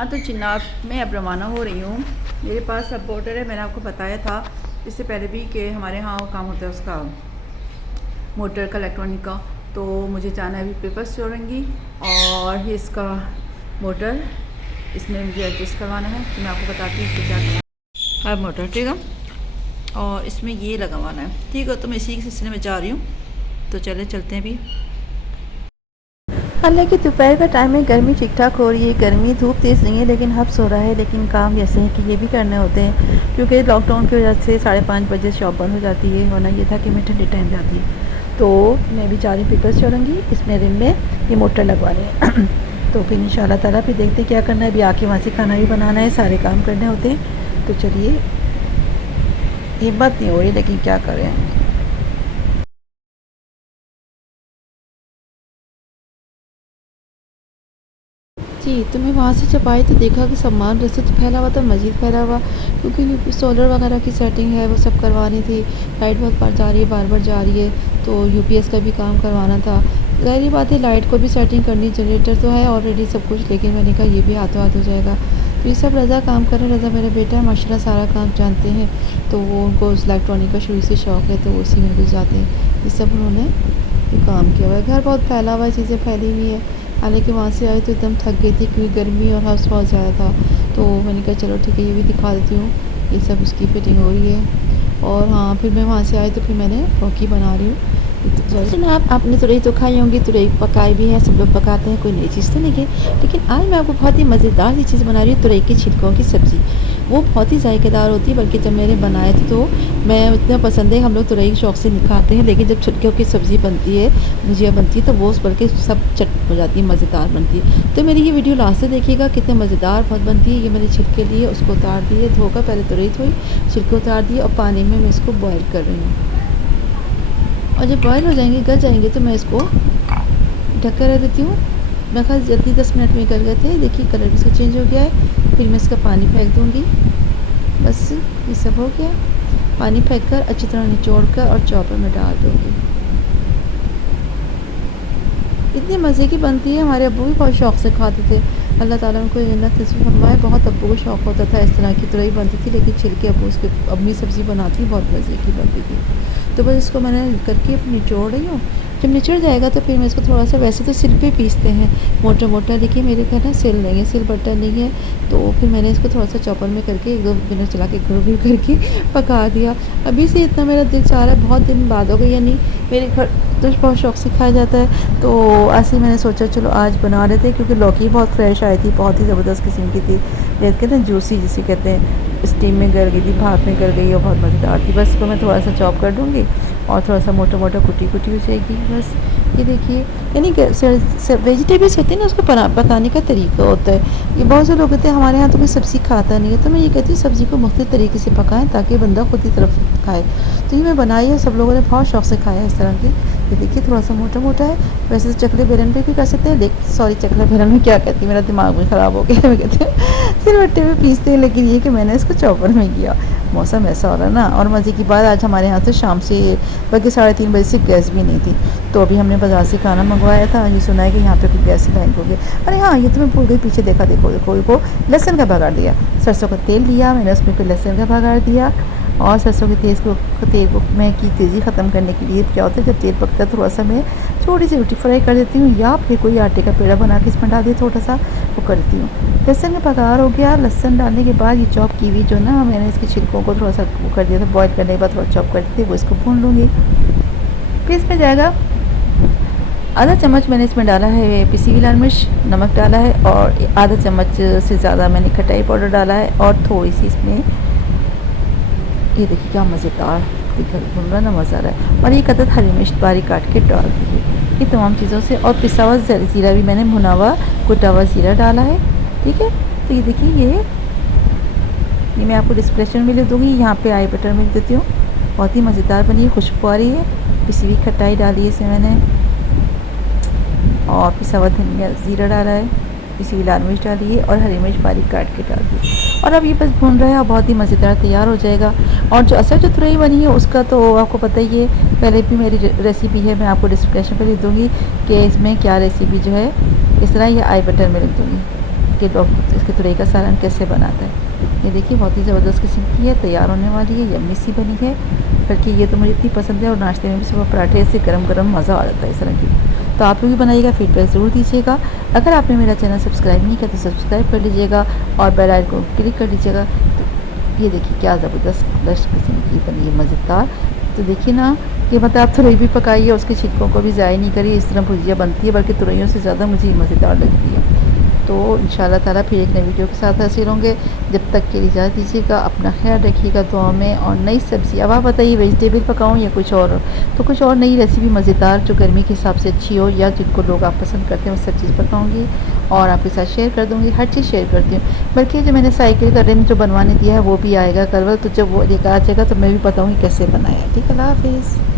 हाँ, तो चिनाब में अब रवाना हो रही हूँ। मेरे पास अब मोटर है, मैंने आपको बताया था इससे पहले भी कि हमारे यहाँ वो काम होता है उसका मोटर का, इलेक्ट्रॉनिक का। तो मुझे जाना है अभी पेपर्स जोड़ेंगी और इसका मोटर इसमें मुझे एडजस्ट करवाना है। तो मैं आपको बताती हूँ इसको क्या करना है। मोटर ठीक है, और इसमें ये लगवाना है, ठीक है। तो मैं इसी के सिलसिले में जा रही हूँ, तो चलते हैं अभी। हालांकि दोपहर का टाइम है, गर्मी ठीक ठाक हो रही है, गर्मी धूप तेज़ नहीं है, लेकिन हब्स हो रहा है। लेकिन काम ऐसे हैं कि ये भी करने होते हैं, क्योंकि लॉकडाउन की वजह से 5:30 बजे शॉप बंद हो जाती है, वरना ये था कि मैं ठंडे टाइम जाती है। तो मैं भी 4 पेपर्स छोड़ूंगी, इसमें रिम में ये मोटर लगवानी है। तो फिर इंशाल्लाह ताला फिर देखते क्या करना है। अभी आके वहाँ से खाना भी बनाना है, सारे काम करने होते हैं। तो चलिए, हिम्मत नहीं हो रही, लेकिन क्या करें। जी, तो मैं वहाँ से जब आई तो देखा कि सामान रस्ते तो फैला हुआ था, मज़ीद फैला हुआ, क्योंकि सोलर वगैरह की सेटिंग है वो सब करवानी थी। लाइट बहुत बार जा रही है, बार-बार जा रही है, तो यूपीएस का भी काम करवाना था। ज़ाहिर सी बात है, लाइट को भी सेटिंग करनी, जनरेटर तो है ऑलरेडी सब कुछ, लेकिन मैंने कहा ये भी हाथों हाथ हो जाएगा। तो ये सब रज़ा काम कर रहे हैं। रज़ा मेरा बेटा है, माशाल्लाह सारा काम जानते हैं, तो वो उनको इलेक्ट्रॉनिक का शुरू से शौक़ है, तो वो उसी में घुस जाते हैं। ये सब उन्होंने ये काम किया हुआ है। घर बहुत फैला हुआ है, चीज़ें फैली हुई है। हालांकि वहाँ से आई तो एकदम थक गई थी, क्योंकि गर्मी और हब्स बहुत ज़्यादा था। तो मैंने कहा चलो ठीक है, ये भी दिखा देती हूँ। ये सब उसकी फिटिंग हो रही है। और हाँ, फिर मैं वहाँ से आई तो फिर मैंने लौकी बना रही हूँ। जनाब, आपने तुरई तो खाई होंगी, तुरई पकाई भी है, सब लोग पकाते हैं, कोई नई चीज़ तो नहीं है। लेकिन आज मैं आपको बहुत ही मज़ेदार सी चीज़ बना रही हूँ, तुरई के छिलकों की सब्ज़ी। वो बहुत ही जायकेदार होती है, बल्कि जब मैंने बनाए थे तो मैं इतना पसंद है, हम लोग तुरई शौक़ से नहीं खाते हैं, लेकिन जब छिलकों की सब्ज़ी बनती है, भुजिया बनती है, तो वो बल्कि सब चट हो जाती है, मज़ेदार बनती है। तो मेरी ये वीडियो लास्ट से देखिएगा, कितने मज़ेदार बहुत बनती है। ये मैंने छिलके लिए, उसको उतार दिए, धोकर पहले तुरई धोई, छिलके उतार दिए और पानी में मैं इसको बॉयल कर रही हूँ। और जब बॉयल हो जाएंगे, गल जाएंगे, तो मैं इसको ढक कर रख देती हूँ। मैं खास जल्दी 10 मिनट में गल गए थे। देखिए कलर भी इसका चेंज हो गया है। फिर मैं इसका पानी फेंक दूँगी। बस ये सब हो गया। पानी फेंक कर अच्छी तरह निचोड़ कर और चॉपर में डाल दूँगी। इतनी मज़े की बनती है, हमारे अब्बू भी बहुत शौक़ से खाते थे। अल्लाह ताला उनको जन्नत नसीब फरमाए। बहुत अब्बू को शौक़ होता था, इस तरह की तुरई बनती थी, लेकिन छिलके अब्बू उसके अम्मी सब्ज़ी बनाती, बहुत मज़े की बनती थी। तो बस इसको मैंने करके निचोड़ रही हूँ। जब निचड़ जाएगा तो फिर मैं इसको थोड़ा सा, वैसे तो सिल पे पीसते हैं मोटा मोटा, लेकिन मेरे घर ना सिल नहीं है, सिल बट्टा नहीं है। तो फिर मैंने इसको थोड़ा सा चॉपर में करके 1-2 मिनट चला के गुड़ करके पका दिया। अभी से इतना मेरा दिल चाह रहा है, बहुत दिन बाद हो गई, यानी मेरे घर तो बहुत शौक़ से खाया जाता है। तो ऐसे ही मैंने सोचा चलो आज बना लेते हैं, क्योंकि लौकी बहुत फ्रेश आई थी, बहुत ही ज़बरदस्त किस्म की थी। कहते हैं ना जूसी जिसे कहते हैं, स्टीम में गल गई थी, भाप में गल गई और बहुत मज़ेदार थी। बस इसको मैं थोड़ा सा चॉप कर दूँगी और थोड़ा सा मोटा मोटा कुटी कुटी हो जाएगी। बस ये देखिए, यानी वेजिटेबल्स होते हैं ना, उसको पकाने का तरीका होता है। ये बहुत से लोग कहते हैं हमारे यहाँ तो कोई सब्ज़ी खाता नहीं है, तो मैं ये कहती हूँ सब्ज़ी को मुख्तलिफ तरीके से पकाएं, ताकि बंदा खुद ही तरफ खाए। तो ये मैं बनाई है, सब लोगों ने बहुत शौक़ से खाया है इस तरह की। ये देखिए थोड़ा सा मोटा मोटा है। वैसे तो चकले बेलन पे भी कर सकते हैं, लेकिन सॉरी, चकले बेलन में क्या कहती, मेरा दिमाग भी ख़राब हो गया है। मैं कहते हैं सिलबट्टे में पीसते हैं, लेकिन ये कि मैंने इसको चॉपर में किया। मौसम ऐसा हो रहा है ना। और मज़े की बात, आज हमारे यहाँ से शाम से बल्कि 3:30 बजे से गैस भी नहीं थी, तो अभी हमने बाज़ार से खाना मंगवाया था। ये सुना है कि यहाँ पे कोई गैस लाइन हो गई। अरे हाँ, ये तो मैं भूल गई, पीछे देखा, देखो लहसुन का बघार दिया, सरसों का तेल लिया मैंने, उसमें फिर लहसुन का बघार दिया। और सरसों के तेल को मैं की तेज़ी ख़त्म करने के लिए क्या होता है, जब तेल पकता है थोड़ा सा मैं छोटी सी रोटी फ्राई कर देती हूँ, या फिर कोई आटे का पेड़ा बना के इसमें डाल दिया थोड़ा सा, वो करती हूँ। लहसुन का बघार हो गया। लहसुन डालने के बाद ये चॉप की हुई जो ना मैंने इसके छिलकों को थोड़ा सा वो कर दिया था, बॉयल करने के बाद थोड़ा चॉप कर दी थी, वो इसको भून लूँगी। फिर इसमें जाएगा आधा चम्मच, मैंने इसमें डाला है पिसी हुई लाल मिर्च, नमक डाला है, और आधा चम्मच से ज़्यादा मैंने खटाई पाउडर डाला है, और थोड़ी सी इसमें, ये देखिए क्या मज़ेदार भून रहा ना, मज़ा आ रहा है। और ये कदर हरी मिर्च बारीक काट के डाल दी, ये तमाम चीज़ों से। और पिसा हुआ ज़ीरा भी मैंने भुना हुआ कुटा हुआ ज़ीरा डाला है, ठीक है। तो ये देखिए, ये मैं आपको डिस्क्रिप्शन में लिख दूँगी, यहाँ पे आई बटन में लिख देती हूँ। बहुत ही मज़ेदार बनी है, खुशबू आ रही है। पिसी हुई खटाई डाली है इसमें मैंने, और पिसा हुआ धनिया ज़ीरा डाला है, पिसी हुई लाल मिर्च डाली है, और हरी मिर्च बारीक काट के डाल दी। और अब ये बस भून रहा है और बहुत ही मज़ेदार तैयार हो जाएगा। और जो असल जो तुरई बनी है उसका तो आपको पता ही है, पहले भी मेरी रेसिपी है, मैं आपको डिस्क्रिप्शन पर लिख दूँगी कि इसमें क्या रेसिपी जो है, इस तरह ये आई बटन में लिख दूँगी। कि इसके तुरई का सालन कैसे बनाता है। ये देखिए बहुत ही ज़बरदस्त किस्म की है, तैयार होने वाली है, यम्मी सी बनी है। बल्कि ये तो मुझे इतनी पसंद है और नाश्ते में भी सुबह पराठे से गरम गरम मज़ा आ जाता है इस तरह की। तो आप लोग भी बनाइएगा, फीडबैक ज़रूर दीजिएगा। अगर आपने मेरा चैनल सब्सक्राइब नहीं किया तो सब्सक्राइब कर लीजिएगा और बेल आइकन को क्लिक कर लीजिएगा। तो ये देखिए क्या ज़बरदस्त लश किस्म की बनी है, मज़ेदार। तो देखिए ना कि मतलब आप तुरई भी पकाइए, उसके छिलकों को भी ज़ाय नहीं करिए, इस तरह भुजिया बनती है, बल्कि तुरइयों से ज़्यादा मुझे मज़ेदार लगती है। तो इंशाल्लाह ताला फिर एक नई वीडियो के साथ हाज़िर होंगे। जब तक के लिए इजाज़त दीजिएगा, अपना ख़्याल रखिएगा दुआ में। और नई सब्ज़ी अब आप बताइए वेजिटेबल पकाऊँ या कुछ और? तो कुछ और नई रेसिपी मज़ेदार जो गर्मी के हिसाब से अच्छी हो या जिनको लोग आप पसंद करते हैं वो सब चीज़ पकाऊँगी और आपके साथ शेयर कर दूँगी, हर चीज़ शेयर करती हूँ। बल्कि जो मैंने साइकिल का रिम जो बनवाने दिया है वो भी आएगा कल, तो जब वो लेकर आ जाएगा तो मैं भी बताऊँगी कैसे बनाया है। ठीक है, अल्लाह हाफ़िज़।